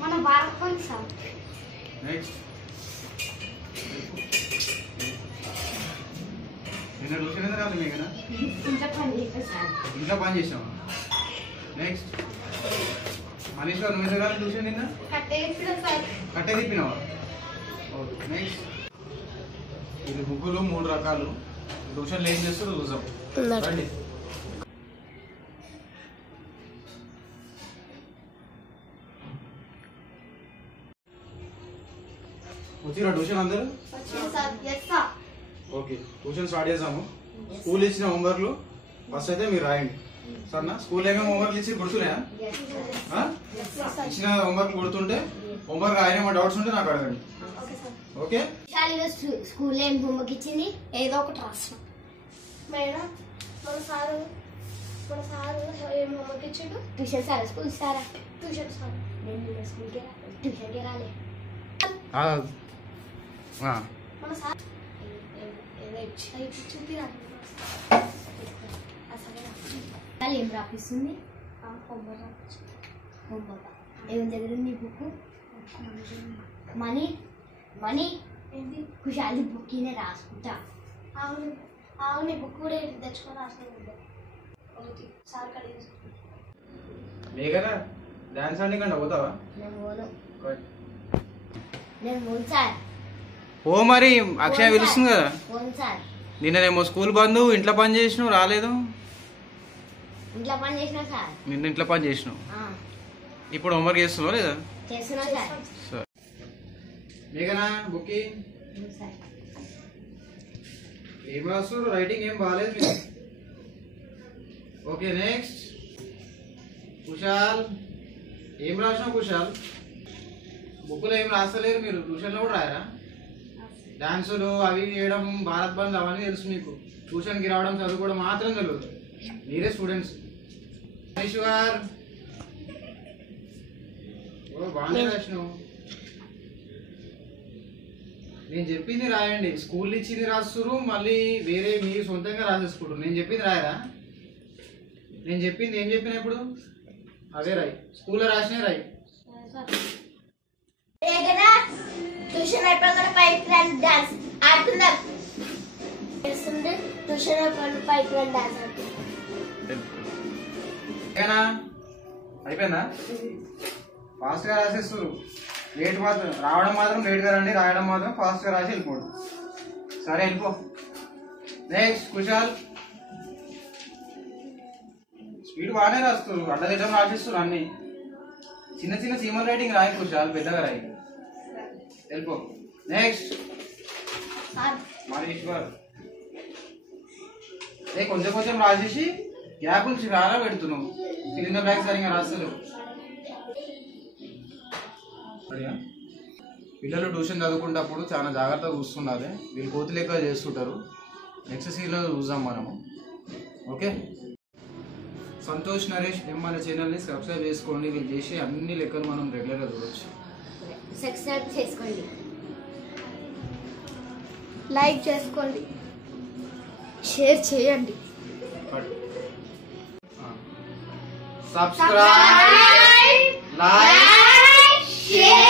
మన Bharat sir next నిన్న tuition ఎందుకు రాలేదు మీకనా ఇంట్లో పని చేసావా నెక్స్ట్ మనీష్ గారు నువ్వు ఎందుకు రాలేదు ట్యూషన్ నిన్న కట్టే తిప్పినావా ఓకే నెక్స్ట్ ఇది బుక్కులు 3 రకాలు ట్యూషన్లు ఏం చేస్తారో చూసాం రండి వచ్చిరా ట్యూషన్ అందరూ ఓకే ట్యూషన్ స్టార్ట్ చేసాము స్కూల్ ఇచ్చిన హోంవర్క్లు ఫస్ట్ అయితే మీరు రాయండి సరేనా స్కూల్ ఏమేమి హోంవర్క్లు ఇచ్చి గుర్తున్నాయా ఇచ్చిన హోంవర్క్ గుర్తుంటే హోంవర్క్ రాయని డౌట్స్ ఉంటే నాకు అడగండి ఓకే స్కూల్ ఏం హోంవర్క్ ఇచ్చింది ఏదో ఒకటి రాస్తాం మేడం మన సారు ఏం హోంవర్క్ ఇచ్చిండు ట్యూషన్ సారా స్కూల్ సారా ట్యూషన్ సార్ నేను స్కూల్కి ట్యూషన్కి రాలే మన సార్ ఏం రాపిస్తుంది ఏం దగ్గర ఉంది బుక్ మనీ మనీ ఏంటి కుషాలి బుక్ రాసుకుంటా అవును అవును బుక్ కూడా తెచ్చుకొని రాసుకుంటా సార్ కదా డాన్స్ ఆడి కంటే పోతావా నేను పోను సార్ ఓ మరి అక్షయ పిలుస్తుంది కదా పోను సార్ నిన్నేమో స్కూల్ బంద్ ఇంట్లో పని చేసినావు రాలేదు ఇంట్లో పని చేసినా సార్ నిన్న ఇంట్లో పని చేసినావు ఇప్పుడు హోంవర్క్ చేస్తున్నావు లేదా చేస్తున్నా సార్ మేఘనా బుక్ ఏం రాస్తున్నారు రైటింగ్ ఏం బాగాలేదు మీరు ఓకే నెక్స్ట్ కుషాల్ ఏం రాసినావు కుషాల్ బుక్లో ఏం రాస్తలేరు మీరు ట్యూషన్లో కూడా రాయరా డాన్సులు అవి చేయడం భారత్ బంద్ అవన్నీ తెలుసు మీకు ట్యూషన్కి రావడం చదువుకోవడం మాత్రం తెలియదు మీరే స్టూడెంట్స్ ఈశ్వర్ ఓ బాగానే రాసినావు నేను చెప్పింది రాయండి స్కూల్ ఇచ్చింది రాస్తున్నారు మళ్ళీ వేరే మీరు సొంతంగా రాసేసుకుంటారు నేను చెప్పింది రాయరా నేను చెప్పింది ఏం చెప్పిన ఇప్పుడు అవే రాయి స్కూల్లో రాసినే రాయి ట్యూషన్ అయిపోయి పైకి రండి డాన్స్ ఆడుకుందాం ట్యూషన్ అయిపోయి పైకి రండి డాన్స్ అయిపోయిందా ఫాస్ట్ గా రాసేస్తారు లేట్ మాత్రం రావడం మాత్రం లేట్ గా రండి రాయడం మాత్రం ఫాస్ట్ గా రాసి వెళ్ళిపోడు సరే వెళ్ళిపో నెక్స్ట్ కుషాల్ స్పీడ్ బాగానే రాస్తారు అడ్డదిడ్డం రాసిస్తారు అన్ని చిన్న చిన్న సీమల్ రైటింగ్ రాయి కుషాల్ పెద్దగా రాయి వెళ్ళిపో నెక్స్ట్ మరీశ్వర్ కొంచెం కొంచెం రాసేసి గ్యాప్ నుంచి రాలా పెడుతున్నావు సిలిండర్ బ్యాగ్ సరిగా రాస్తలేవు పిల్లలు ట్యూషన్ చదువుకున్నప్పుడు చాలా జాగ్రత్తగా చూస్తున్నారు వీళ్ళు కోతి లెక్క చేస్తుంటారు నెక్స్ట్ సీన్లో చూద్దాం మనము ఓకే సంతోష్ నరేష్ మన ఛానల్ని సబ్స్క్రైబ్ చేసుకోండి వీళ్ళు చేసే అన్ని లెక్కలు మనం రెగ్యులర్గా చూడవచ్చు సబ్స్క్రైబ్ చేసుకోండి లైక్ చేసుకోండి షేర్ చేయండి సబ్స్క్రైబ్ లైక్ షేర్